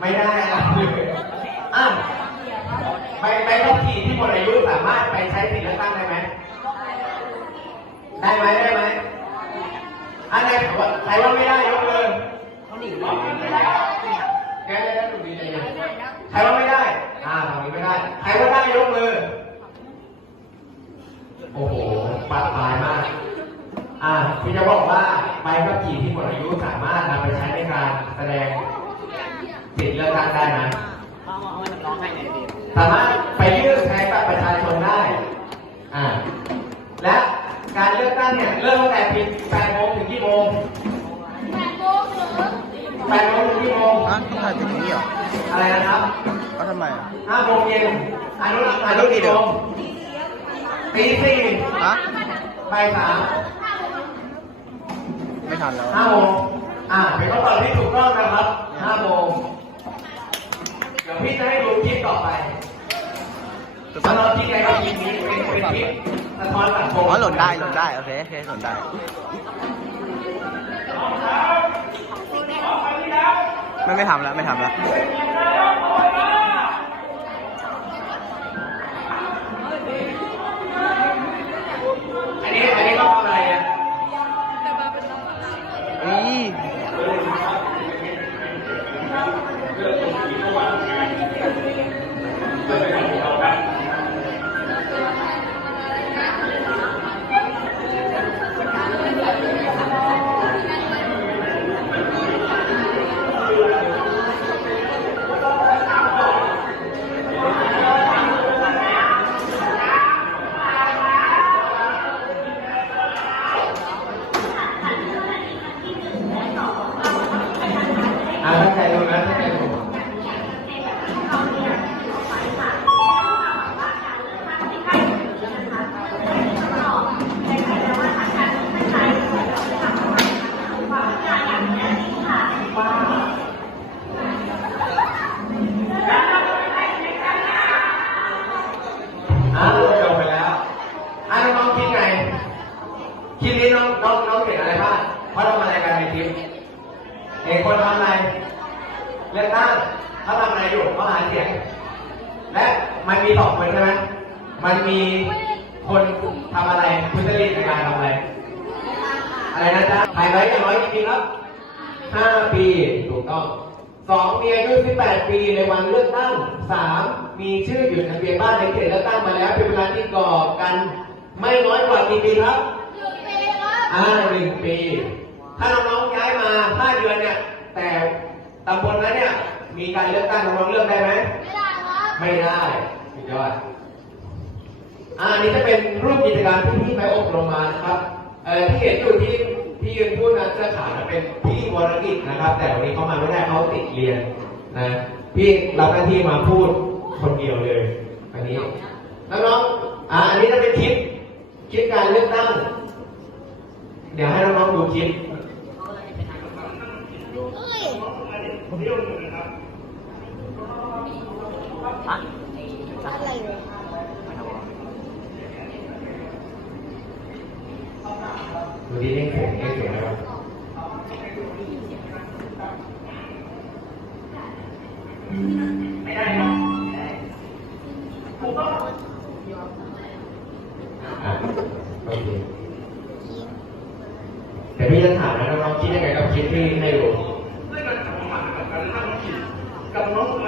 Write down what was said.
ไม่ได้อะไรเลยอะใบใบขับขี่ที่หมดอายุสามารถไปใช้สิทธิ์เลือกตั้งได้ไหมได้ไหมได้ไหมอันไหนว่าใครว่าไม่ได้ยกมือเขาหนีไม่ได้แกได้ได้ถูกดีใจเย็นใครว่าไม่ได้ อ่าฝั่งนี้ไม่ได้ ใครว่าได้ยกมือ โอ้โหปัดปลายมาก อ่าพี่จะบอกว่าใบขับขี่ที่หมดอายุสามารถนำไปใช้ในการแสดง สิทธิ์เลือกตั้งได้ไหมเอาเอามาร้องให้หน่อยดิสามารถไปยื่นใช้บัตรประชาชนได้อ่าและการเลือกตั้งเนี่ยเริ่มตั้งแต่ปี8โมงถึงกี่โมง8โมงถึงกี่โมงอะต้องถ่ายถึงนี้เหรออะไรนะครับก็ทำไมอะ5โมงเย็นอนุรักษ์อนุกี่โมงตีสี่ฮะบ่ายสามไม่ทันแล้วห้าโมงอ่าเป็นคำตอบที่ถูกต้องนะครับห้าโมง เดี๋ยวพี่จะให้ดูคลิปต่อไปสำหรับที่ใครก็คลิปนี้เป็นเป็นคลิปสะท้อนสังคมอ๋อหล่นได้หล่นได้โอเคโอเคหล่นได้ไม่ไม่ทำแล้วไม่ทำแล้ว มาอะไรกันในคลิปเอกคนทำอะไรเลือกตั้งเขาทำอะไรอยู่เขาหาเสียง และมันมีสองคนใช่ไหมมันมีคนทำอะไรคุณจริตในการทำอะไร อะไรนะจ๊ะถ่ายไว้อย่างน้อยกี่ปีครับห้าปีถูกต้องสองมีอายุ18 ปีในวันเลือกตั้งสามมีชื่ออยู่ในทะเบียนบ้านในเขตเลือกตั้งมาแล้ว เป็นเวลาที่ก่อกัน ไม่น้อยกว่ากี่ปีครับอ่าหนึ่งปี ถ้าน้องๆย้ายมาห้าเดือนเนี่ย แต่ตำบลนั้นเนี่ย มีการเลือกตั้งน้องๆเลือกได้ไหมไม่ได้สุดยอดอ่าอันนี้จะเป็นรูปกิจกรรมที่พี่ไปอบรมมานะครับเอ่อที่เห็นอยู่ที่พี่ยืนพูดนะเสื้อขาวนะเป็นพี่วรกิจนะครับ แต่วันนี้เขามาไม่ได้เขาติดเรียนนะพี่รับหน้าที่มาพูดคนเดียวเลยอันนี้น้องๆอ่าอันนี้จะเป็นคลิปคลิปการเลือกตั้งเดี๋ยวให้น้องๆดูคลิป ฮะดูที่เล่นเสียงเล่นเสียงอะไรวะไม่ได้เนาะอะโอเคแต่พี่จะถามนะน้องๆคิดยังไงกับคลิปที่ให้ดู